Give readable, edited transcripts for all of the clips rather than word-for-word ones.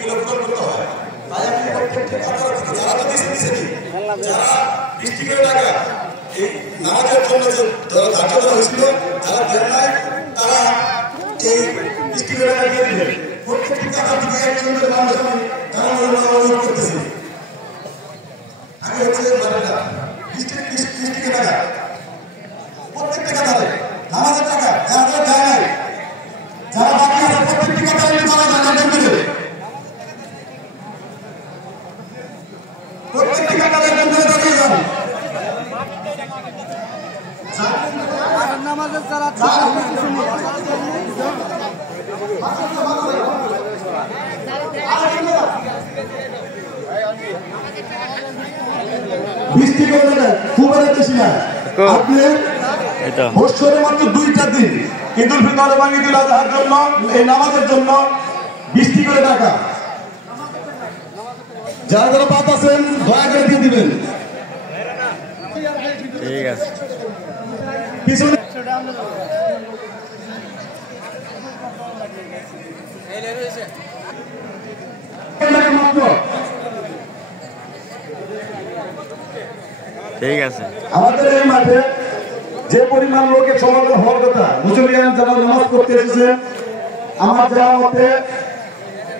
এগুলো পূরণ করতে হয়। তাই আমি প্রত্যেকটি আপনারা যারা তো দিচ্ছেন যারা ডিস্ট্রিক্টের টাকা এই নামাজের জন্য যে ধার্য করা হয়েছিল যারা দেন নাই তারা এই ডিস্ট্রিক্টের টাকা দিয়ে দিলেন। প্রত্যেকটি টাকা থেকে একজনের মানুষ আমি অনুরোধ করতেছি। আমি হচ্ছে ডিস্ট্রিক্টের টাকা প্রত্যেক টাকা ধরে নামাজের টাকা যারা দেয় নাই যারা বাকি আছে প্রত্যেকটি টাকা তারা জানা দেবে প্রত্যেকটি টাকা দাঁড়িয়ে যান নামাজের যারা বৃষ্টি করে না খুব একটা বেশি না আপনি বছরে মাত্র 2টা দিন ঈদুল ফিতর এবং ঈদুল আজহার জন্য এই নামাজের জন্য বৃষ্টি করে টাকা যারা যারা বাদ আছেন দয়া করে দিয়ে দিবেন। ঠিক আছে পিছনে ঠিক আছে আমাদের এই মাঠে যে পরিমাণ লোকের সমাগম হওয়ার কথা মুসলিম যারা নামাজ পড়তে এসেছে আমার যাওয়া মতে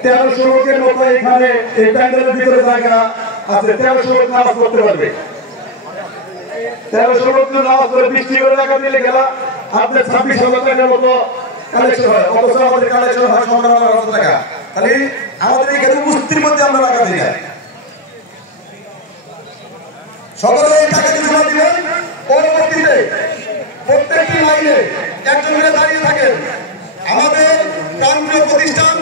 1300 লোকের মতো এখানে এই প্যান্ডেলের ভিতরে জায়গা আছে 1300 লোক নামাজ পড়তে পারবে। 1300 লোক নামাজ পড়ে বৃষ্টি করে টাকা দিলে গেলা আপনার 26,000 টাকার মতো কালেকশন হয়। অথচ আমাদের কালেকশন হয় 15,000 টাকা। তাহলে আমাদের এখানে উপস্থিতির মধ্যে আমরা টাকা দিই না। সকলে এই টাকা জমা দিবেন। পরবর্তীতে প্রত্যেকটি লাইনে একজন করে দাঁড়িয়ে থাকেন। আমাদের প্রান্তীয় প্রতিষ্ঠান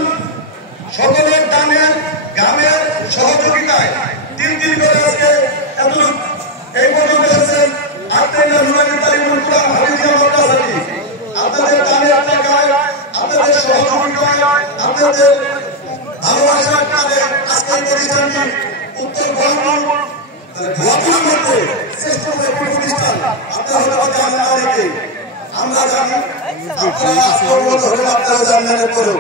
সকলের দানের গ্রামের সহযোগিতায় 3 দিন করে আজকে এত এই পর্যন্ত এসেছেন। আপনাদের দানের টাকায় আপনাদের সহযোগিতায় আপনাদের ভালোবাসার কারণে আজকে এই প্রতিষ্ঠানটি উত্তর বঙ্গবন্ধু আমরা জানি আপনারা